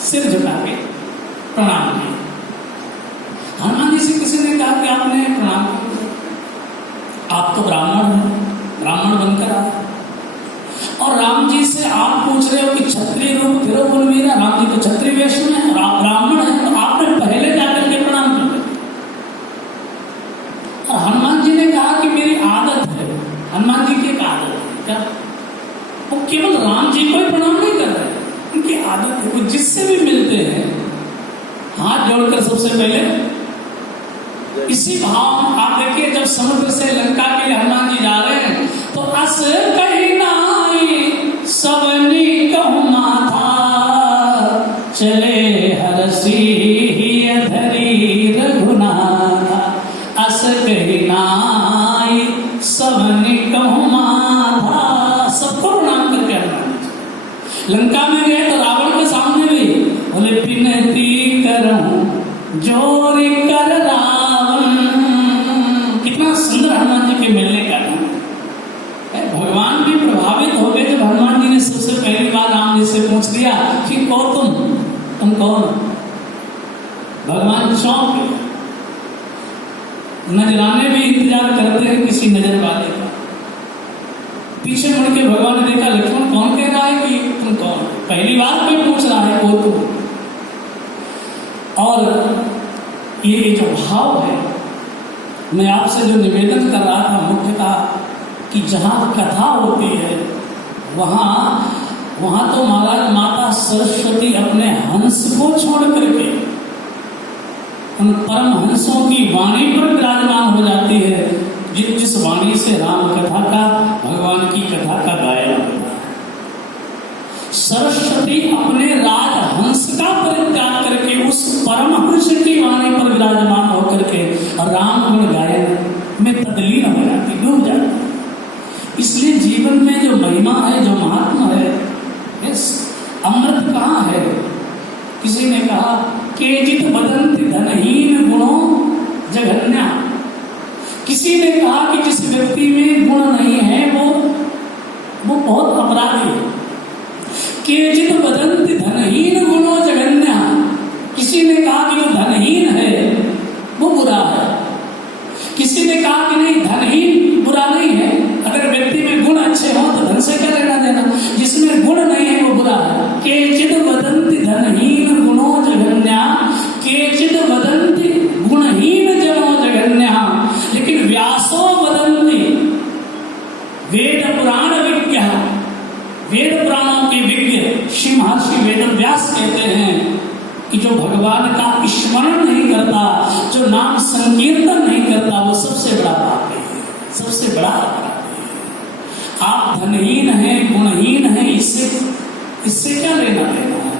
सिर झुका के प्रणाम किया। हनुमान जी से किसी ने कहा कि आपने प्रणाम किया, आप तो ब्राह्मण हैं, ब्राह्मण बनकर आए और राम जी से आप पूछ रहे हो कि क्षत्रिय रूप फिरो बलवीरा, राम जी तो क्षत्रिय वेश में है और आप ब्राह्मण हैं, तो आपने पहले जाकर के प्रणाम कर दिया। और हनुमान जी ने कहा कि मेरी आदत है। हनुमान जी की एक आदत है, क्या? वो केवल राम जी को ही प्रणाम नहीं कर रहे, उनकी आदत है, वो जिससे भी मिलते हैं हाथ जोड़कर सबसे पहले इसी भाव। आप देखिए जब समुद्र से लंका के लिए हनुमान जी जा रहे हैं तो अस कही नाई सबनी कहु माथा, चले हरसी धरी रघुनाथा, अस कही नाई सबनी कहु माथा। सबको प्रणाम करके हनुमान जी लंका में गए तो रावण के सामने भी बोले विनती करूं जोरी कर रावण। कितना सुंदर हनुमान जी के मिलने का नाम। भगवान भी प्रभावित हो गए जब हनुमान जी ने सबसे पहली बार राम जी से पूछ दिया कि कौन तुम कौन? भगवान चौंक गए। नजराने भी इंतजार करते हैं किसी नजर वाले का। पीछे मुड़ के भगवान ने देखा लक्ष्मण कौन कह रहा है कि तुम कौन? पहली बार कोई पूछ रहा है वो तुम। और ये जो भाव है, मैं आपसे जो निवेदन कर रहा था मुख्यतः कि जहाँ कथा होती है वहाँ तो महाराज माता सरस्वती अपने हंस को छोड़ करके उन परम हंसों की वाणी पर विराजमान हो जाती है, जिस वाणी से राम कथा का, भगवान की कथा का गायन होता है। सरस्वती अपने राज हंस का परित्याग करके उस परम हंस की वाणी पर विराजमान होकर के राम गुण गायन में तल्लीन हो जाती, डूब जाती। इसलिए जीवन में जो महिमा है, जो महात्मा है, अमृत कहाँ है? किसी ने कहा केजित बदंति धनहीन गुणों जघन्या। किसी ने कहा कि जिस व्यक्ति में गुण नहीं है वो बहुत अपराधी है। केजित बदंति धनहीन गुणों जघन्या। किसी ने कहा कि जो धनहीन है वो बुरा है। किसी ने कहा कि नहीं, धनहीन बुरा नहीं है, अगर व्यक्ति में गुण अच्छे हो तो धन से क्या लेना देना, जिसमें गुण नहीं है वो बुरा है। केचित वदन्ति धनहीन गुणों जघन्या, केचित वदन्ति गुणहीन जनों जघन्या, लेकिन व्यासो वदन्ति वेद पुराण विज्ञ, वेद पुराणों के विज्ञ श्री महर्षि वेद व्यास कहते हैं कि जो भगवान का स्मरण नहीं करता, जो नाम संकीर्तन नहीं करता, वो सबसे बड़ा पाप है, सबसे बड़ा अपराध है। आप धनहीन हैं, गुणहीन हैं, इससे क्या लेना देना है?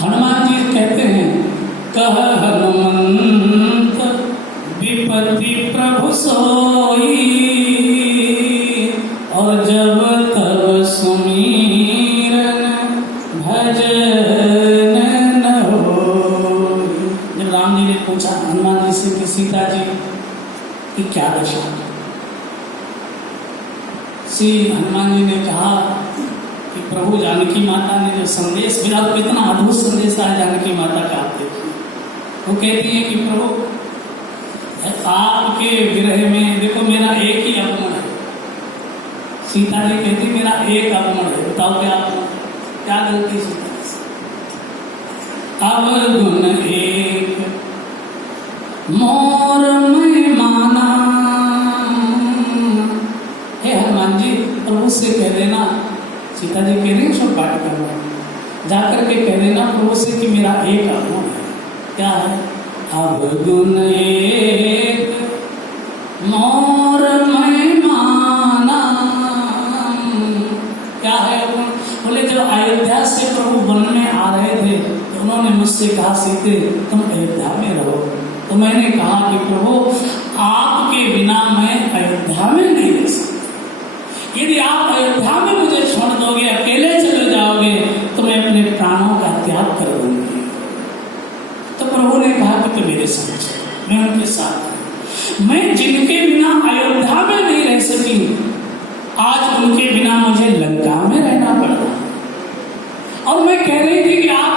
हनुमान जी कहते हैं कह हनुमंत विपत्ति प्रभु सोई, और जब तब सुमीरन भजन न हो। जब राम जी ने पूछा हनुमान जी से कि सीता जी की क्या दशा, श्री हनुमान जी ने कहा कि प्रभु जानकी माता ने जो संदेश मिला, कितना अद्भुत संदेश है जानकी माता का। आप देखिए, वो कहती है कि प्रभु आपके विरह में देखो मेरा एक ही अपमान है। सीता जी कहती मेरा एक अपमान है, बताओ क्या गलती सीता? अब गुण एक मोर में माना। हे हनुमान जी प्रभु से कह देना, सीता जी कह रही सब पाठ करना, जाकर के कह देना प्रभु से कि मेरा एक अपमान है। क्या है? अब गुण एक मोर में माना। क्या है? बोले जब अयोध्या से प्रभु वन में आ रहे थे तो उन्होंने मुझसे कहा सीते तुम अयोध्या में रहो, तो मैंने कहा कि प्रभु आपके बिना मैं अयोध्या में नहीं रह सकती। यदि आप अयोध्या में मुझे छोड़ दोगे, अकेले चले जाओगे, तो मैं अपने प्राणों का त्याग कर दूंगी। तो प्रभु ने कहा कि तुम मेरे साथ चलो, मैं उनके साथ हूं। मैं जिनके बिना अयोध्या में नहीं रह सकी, आज उनके बिना मुझे लंका में रहना पड़ा। और मैं कह रही थी कि आप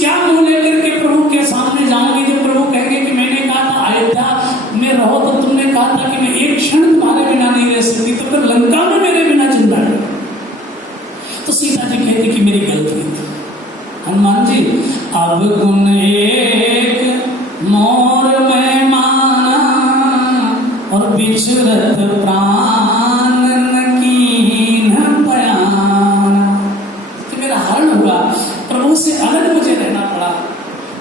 क्या मुंह लेकर के प्रभु के सामने जाऊंगी जब प्रभु कहेंगे कि मैंने कहा था अयोध्या में रहो तो तुमने कहा था कि मैं एक क्षण तुम्हारे बिना नहीं रह सकती, तो फिर लंका में मेरे बिना जिंदा है। तो सीता जी कहती कि मेरी गलती थी। हनुमान जी, अब गुण एक मोर में माना और बिछरत प्राण कीन पयाना। कि मेरा हरण हुआ, प्रभु से अलग मुझे रहना पड़ा,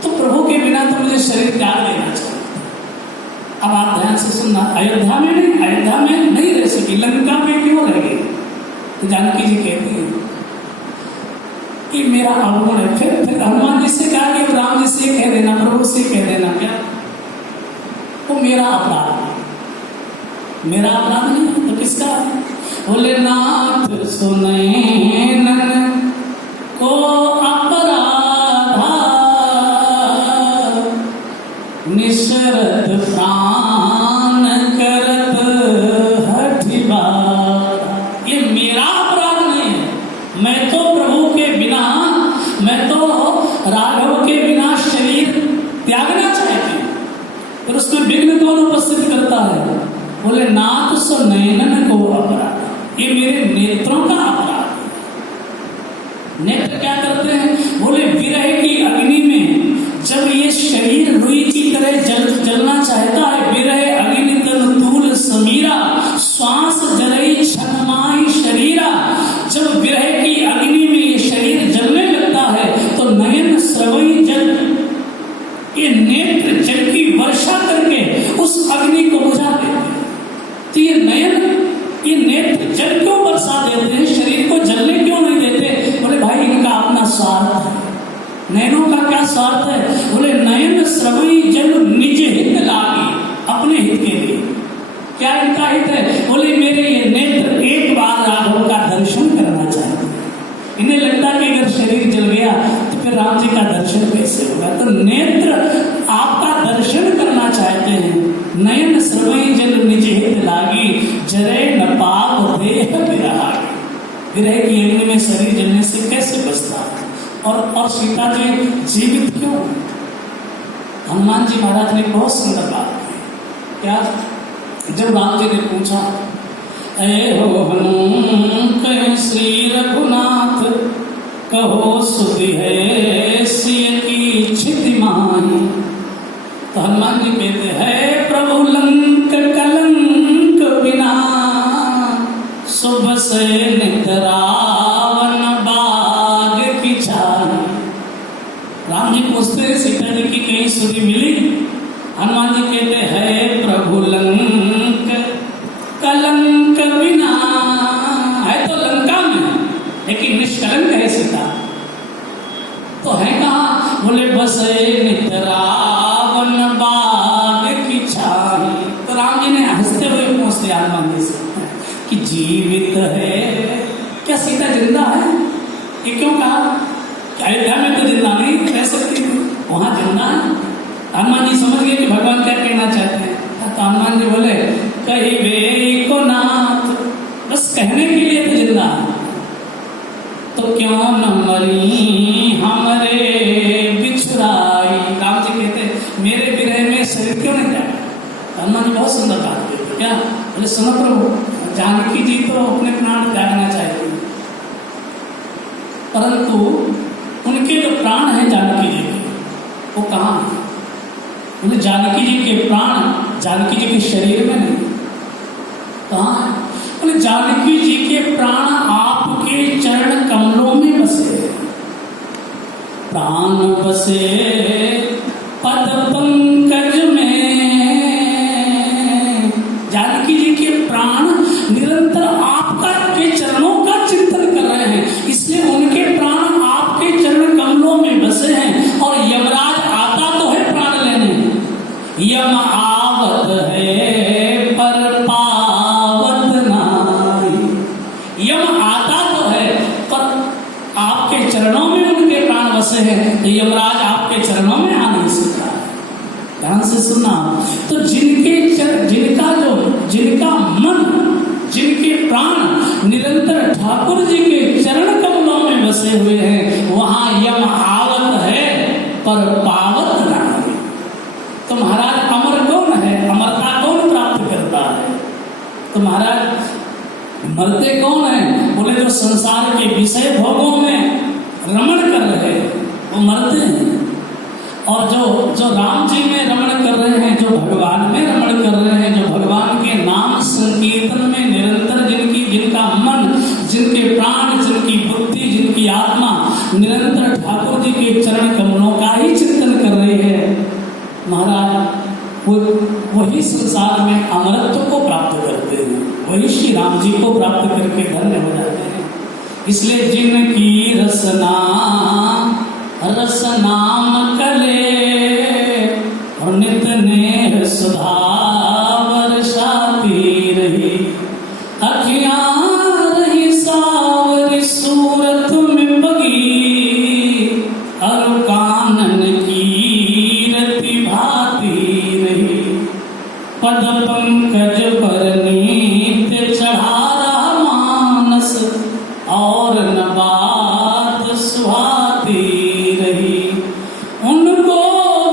तो प्रभु के बिना तो मुझे शरीर त्याग देना चाहिए। अब आप ध्यान से सुनना, अयोध्या में नहीं रह सकी, लंका में क्यों रह गई? तो जानकी जी कहती है कि मेरा अवगुण है। फिर हनुमान जी से कहा कि राम जी से कह देना, प्रभु से कह देना, क्या वो मेरा अपराध नहीं तो किसका? बोले नाथ सुनैनन को अपराधा निशरत प्राण करत हठिबा। ये मेरा अपराध नहीं है, मैं तो प्रभु के बिना, मैं तो राघव के बिना शरीर त्यागना चाहती हूँ, फिर उसमें विघ्न कौन उपस्थित करता है? बोले नाथ सुनैनन को अपराध, ये मेरे नेत्रों का अपराध है। नेत्र क्या करते हैं? बोले विरह की अग्नि में जब ये शरीर रुई की तरह जलना चाहता है, विरह अग्नि तन तूल समीरा श्वास जलई छनमाई शरीरा। जब विरह की अग्नि में ये शरीर जलने लगता है तो नयन स्रवई जल, ये नेत्र जल की वर्षा करके उस अग्नि को बुझा देते हैं। तो ये नेत्र जल क्यों बरसा देते हैं, शरीर को जलने क्यों नहीं देते? बोले भाई इनका अपना स्वार्थ है। नयनों का क्या स्वार्थ है? बोले नयन स्रवई जल निज हित लागी, अपने हित के लिए। क्या इनका हित है? बोले मेरे ये नेत्र एक बार राघव का दर्शन करना चाहते हैं। इन्हें लगता कि अगर शरीर जल गया तो फिर राम जी का दर्शन कैसे होगा? तो नेत्र आपका दर्शन करना चाहते हैं। नयन स्रवई जल निज हित लागी जरे न पाप देह विरहागी। विरह की अग्नि में शरीर जलने से कैसे बचता है? और सीता जी जीवित क्यों? हनुमान जी महाराज ने बहुत सुंदर बात की। क्या? जब राम जी ने पूछा, ऐ हो हनुमान श्री रघुनाथ कहो सुधि है सिय की क्षिति माही। तो हनुमान जी कहते हैं प्रभु लंक कलंक बिना शुभ से निद्रावन बाग की छाई। राम जी पूछते हैं सीता जी की कहीं सुधि मिली? हनुमान जी कहते हैं प्रभु लंक कलंक बिना, है तो लंका में लेकिन निष्कलंक है सीता, तो है कहाँ? बोले बसे निद्रावन बाग की छाई। तो राम जी ने हंसते हुए पूछते हनुमान जी से कि जीवित है क्या सीता? जिंदा है? ये क्यों कहा? अयोध्या में तो जिंदा नहीं रह सकती, वहां जिंदा है। हनुमान जी समझ गए कि भगवान क्या कहना चाहते हैं। तो हनुमान जी बोले कही वे को नाथ, बस कहने के लिए तो जिंदा है, तो क्यों न मरी हमरे बिछुराई। राम जी कहते मेरे विरह में शरीर क्यों नहीं जाए? हनुमान जी बहुत सुंदर बात कहते। क्या? बोले सुनो प्रभु, जानकी जी तो अपने प्राण त्यागना चाहते हैं, परंतु उनके जो प्राण हैं जानकी जी के, वो कहाँ है? बोले जानकी जी के प्राण जानकी जी के शरीर में नहीं, कहाँ है? बोले जानकी जी के प्राण आपके चरण कमलों में बसे, प्राण बसे पद पंकज में। जानकी जी के प्राण निरंतर आपका के चरणों का चिंतन कर रहे हैं, इसलिए उनके प्राण आपके चरण कमलों में बसे हैं। और यमराज आता तो है प्राण लेने, यम आवत है पर पावत नाई। यम आता तो है पर आपके चरणों में उनके प्राण बसे हैं, तो यमराज आपके चरणों में आ नहीं सकता। ध्यान से सुनना। तो जिनका मन, जिनके प्राण निरंतर ठाकुर जी के चरण कमलों में बसे हुए हैं, वहां यम आवत है पर पावत नहीं। तो महाराज अमर कौन है, अमरता कौन प्राप्त करता है? तो महाराज मरते कौन है? बोले जो संसार के विषय भोगों में रमण कर रहे वो मरते हैं, और जो राम जी में रमण कर रहे हैं, जो भगवान में रमण कर रहे हैं, जो भगवान के नाम संकीर्तन में निरंतर जिनका मन, जिनके प्राण, जिनकी बुद्धि, जिनकी आत्मा निरंतर ठाकुर जी के चरण कमलों का ही चिंतन कर रही है, महाराज वही संसार में अमरत्व को प्राप्त करते हैं, वही श्री राम जी को प्राप्त करके धन्य हो जाते हैं। इसलिए जिनकी रसना रसनाम कले और नित नेह सुधा बरसाती रही, अखियां रही सावरी सूरत में बगी, और कानन की रति भाती रही, पद पंकज पर नित्य चढ़ा मानस, और न बात सुहाती रही, उनको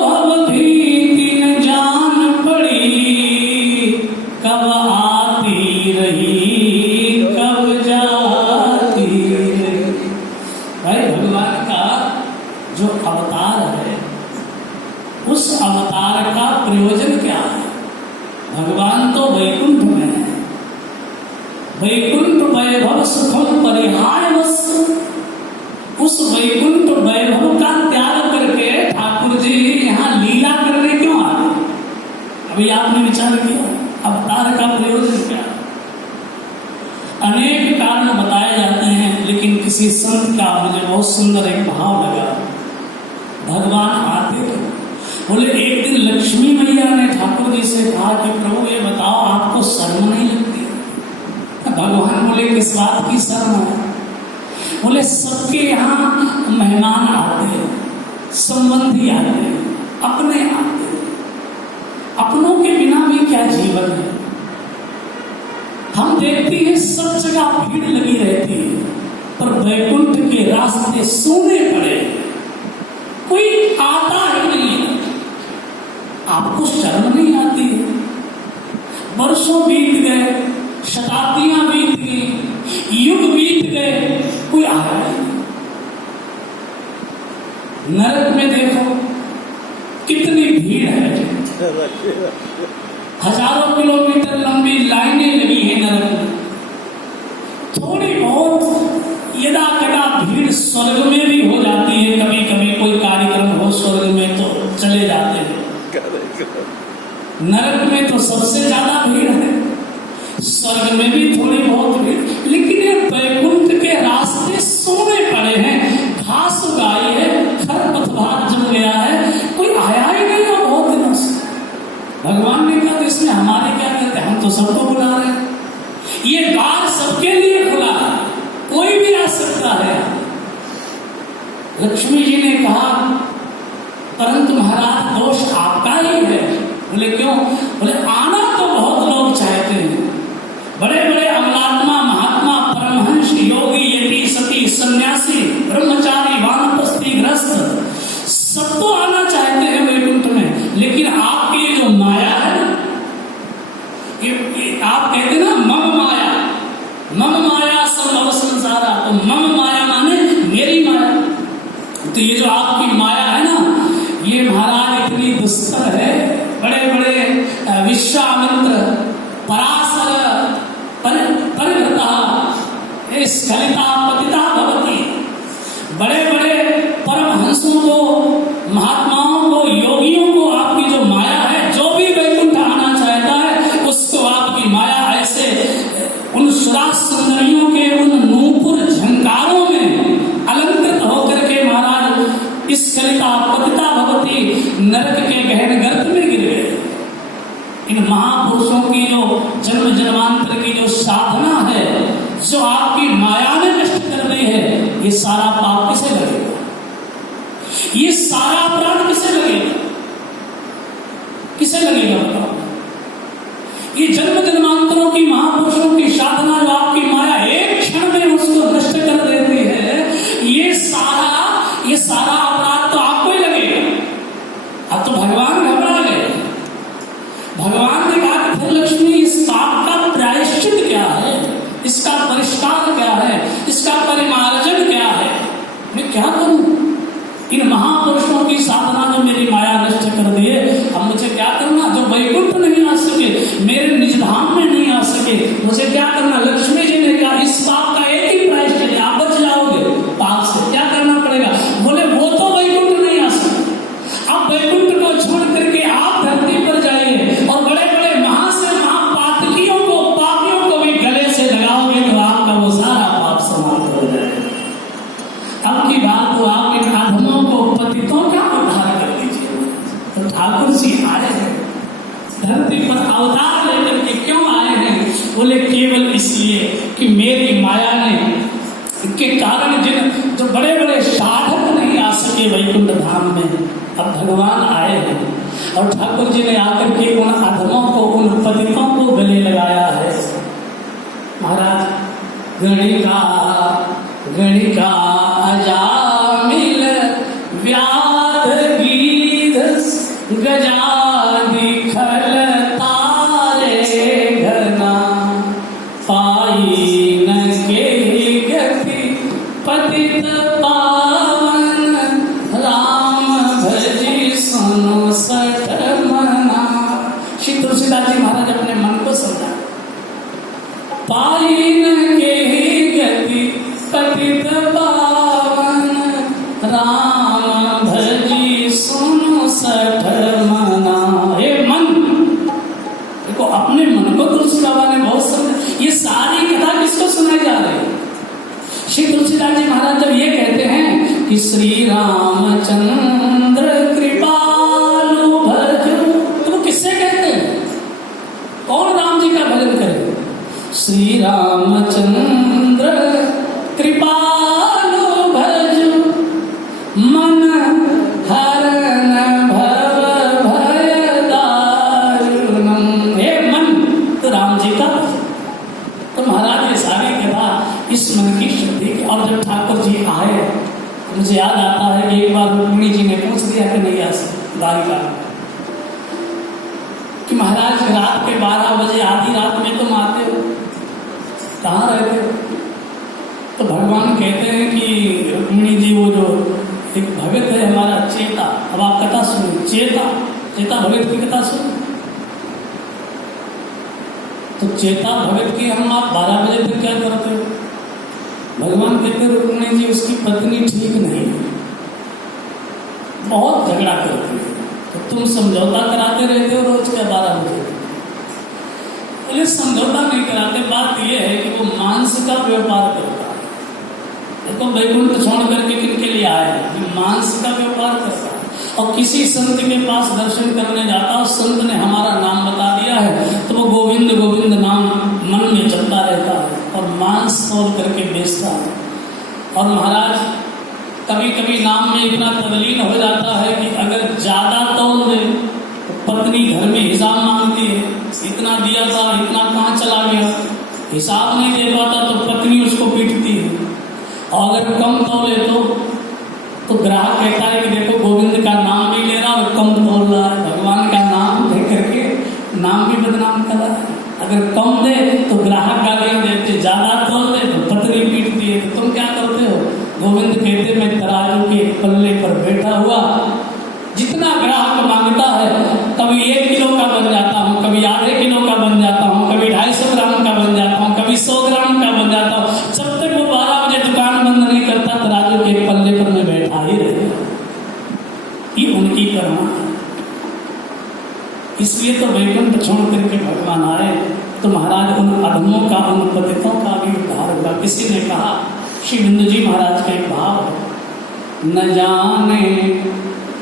भवभीति न जान पड़ी, कब आती रही कब जाती रही। भाई भगवान का जो अवतार है, उस अवतार का प्रयोजन क्या है? भगवान तो वैकुंठ में है, वैकुंठ वैभव सुखम परिहाय वस्तु, उस वैकुंठ वैभव का त्याग करके ठाकुर जी यहाँ लीला करने क्यों आए? अभी आपने विचार किया अवतार का प्रयोजन क्या? अनेक कारण बताए जाते हैं, लेकिन किसी संत का मुझे बहुत सुंदर एक भाव लगा। भगवान आते थे, बोले एक दिन लक्ष्मी मैया ने ठाकुर जी से कहा कि प्रभु ये बताओ आपको शर्म नहीं लगती? भगवान बोले किस बात की शर्म है? बोले सबके यहाँ मेहमान आते हैं, संबंधी आते हैं, अपने आते हैं, अपनों के बिना भी क्या जीवन है? हम देखते हैं सब जगह भीड़ लगी रहती है, पर वैकुंठ के रास्ते सूने पड़े, कोई आता ही नहीं है। आपको शर्म नहीं आती? वर्षों बीत गए, शताब्दियां बीत गई, युग बीत गए, कोई आया नहीं। नरक में देखो कितनी भीड़ है, हजारों किलोमीटर लंबी लाइनें लगी हैं नरक में। थोड़ी बहुत यदा कदा भीड़ स्वर्ग में भी हो जाती है, कभी कभी कोई कार्यक्रम हो स्वर्ग में तो चले जाते हैं। नरक में तो सबसे ज्यादा भीड़ है, स्वर्ग में भी थोड़ी बहुत भीड़, लेकिन ये वैकुंठ के रास्ते सोने पड़े हैं, घास उगाई है, खरपतवार जम गया है, कोई आया ही नहीं है बहुत दिनों से। भगवान ने कहा तो इसमें हमारे क्या कहते हैं? हम तो सबको बुला रहे हैं, ये द्वार सबके लिए खुला है, कोई भी आ सकता है। लक्ष्मी जी ने कहा परंतु महाराज दोष आपका ही है। बोले क्यों? बोले आना तो बहुत लोग चाहते हैं, बड़े बड़े अमलात्मा, महात्मा, परमहंस, योगी, यति, सती, सन्यासी, ब्रह्मचारी, वानप्रस्थी, गृहस्थ सब तो आना चाहते हैं वैकुंठ में, लेकिन आपकी ये जो माया है ना, आप कहते ना मम माया, मम माया संभव संसारा, तो मम माया माने मेरी माया। तो ये जो आपकी माया है ना, ये महाराज इतनी दुस्तर है, बड़े बड़े विश्वामित्र, पराशर, परिवृता, स्खलिता पतिता भवति, बड़े बड़े परमहंसों को, महात्माओं को, योगियों को आपकी जो माया है, जो भी वैकुंठ आना चाहता है उसको आपकी माया ऐसे उन सुरा सुंदरियों के उन नूपुर झंकारों में अलंकृत होकर के महाराज स्खलिता पतिता भवति नरक के गहन गर्त में गिर गए। इन महापुरुषों की जो जन्म जन्मांतर की जो साधना है, जो आपकी माया ने नष्ट कर दी है, ये सारा पाप किसे लगेगा? ये सारा अपराध किसे लगेगा? किसे लगेगा बताओ? ये जन्म जन्मांतरों की महापुरुषों की साधना जो आपकी माया एक क्षण में उसको नष्ट कर देती है, ये सारा अपराध तो आपको ही लगेगा। ठाकुर जी आए हैं धरती पर अवतार लेकर के। क्यों आए हैं? बोले केवल इसलिए कि मेरी माया ने के कारण जिन जो बड़े बड़े साधक नहीं आ सके वैकुंठ धाम में, अब भगवान आए हैं और ठाकुर जी ने आकर के उन अधमों को, उन पतितों को गले लगाया है। महाराज गणिका गणिका अजामिल व्याध गीध गजादि खल तारे घना पाई न के गति पतित पावन राम भजी सुनो सठ मना। श्री तुलसीदास जी महाराज अपने मन को समझा। पाई न के गति पतित पावन राम भजी सुनो सठ मना। हे मन, देखो अपने मन को तुलसी बाबा ने बहुत समझा। ये सारी कथा किसको सुनाई जा रही है? श्री तुलसीदास जी महाराज जब ये कहते हैं कि श्री रामचंद्र कृपालु भजो, तो वो किससे कहते हैं? कौन राम जी का भजन करे? श्री रामचंद्र कृपालु भजो मन हरन भव भय दारुणम। हे मन, तो राम जी का। तो महाराज ये सारी कथा इस मन की शुद्धि की। और जब ठाकुर जी आए, मुझे याद आता है कि एक बार रुक्मिणी जी ने पूछ दिया कि नहीं आ सकती द्वारिका कि महाराज रात के 12 बजे आधी रात में तुम आते हो, कहाँ रहते हो? तो भगवान कहते हैं कि रुक्मिणी जी वो जो एक भगत है हमारा चेता, अब आप कथा सुनिए। चेता भगत की कथा सुनिए। तो चेता भगत की हम आप 12 बजे तक क्या करते हो? भगवान कहते रुक्मिणी जी उसकी पत्नी ठीक नहीं है, बहुत झगड़ा करती है, तो तुम समझौता कराते रहते हो रोज का 12 बजे। बोले समझौता नहीं कराते, बात यह है कि वो मांस का व्यापार करता है। देखो वैकुंठ छोड़ करके किनके लिए आए हैं? मांस का व्यापार करता है। और किसी संत के पास दर्शन करने जाता है, संत ने हमारा नाम बता दिया है, तो वो गोविंद गोविंद नाम मन में चलता रहता है और मांस तोल करके बेचता है। और महाराज कभी कभी नाम में इतना तल्लीन हो जाता है कि अगर ज्यादा तोल दे तो पत्नी घर में हिसाब मांगती है, इतना दिया था, इतना कहाँ चला गया, हिसाब नहीं दे पाता तो पत्नी उसको पीटती है। और अगर कम तोले तो ग्राहक कहता है कि देखो गोविंद का नाम भी ले रहा और कम तोल रहा है, भगवान का नाम दे करके नाम भी बदनाम कर रहा है। अगर कम दे तो ग्राहक गालियां देते, ज्यादा तोल दे तो पत्नी पीटती है। तो तुम क्या करते हो? गोविंद कहते मैं तराजू के पल्ले पर बैठा हुआ जितना ग्राहक मांगता है, कभी 1 किलो का बन जाता हूँ, कभी आधे किलो का बन जाता हूँ, कभी 250 ग्राम का बन जाता हूँ, कभी 100 ग्राम का बन जाता हूँ। जब तक वो 12 बजे दुकान बंद नहीं करता तराजू के पल्ले पर मैं बैठा ही रहेगा। ये उनकी कर्मा है। इसलिए तो वैकुंठ छोड़ करके भगवान आए, तो महाराज उन अधमों का, उन पतितों का भी उद्धार होगा। किसी ने कहा, श्री बिंदु जी महाराज का एक भाव है, न जाने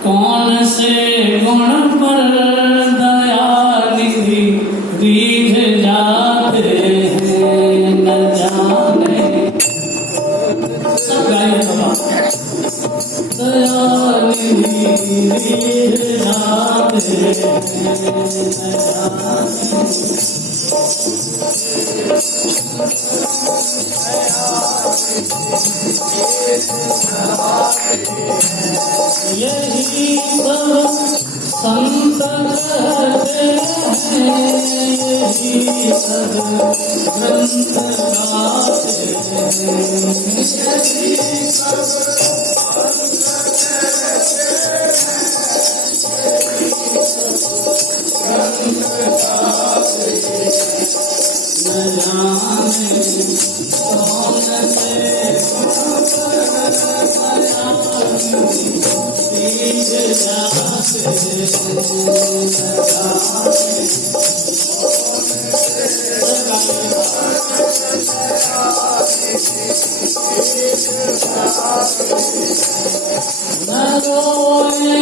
कौन से गुण पर दया निधि रीझ जाते हैं, न जाने सब गाय दया निधि रीझ जाते हैं, यही सब संत कहते हैं, यही सब ग्रंथ गाते हैं, यही सब न जाने कौन से न रोए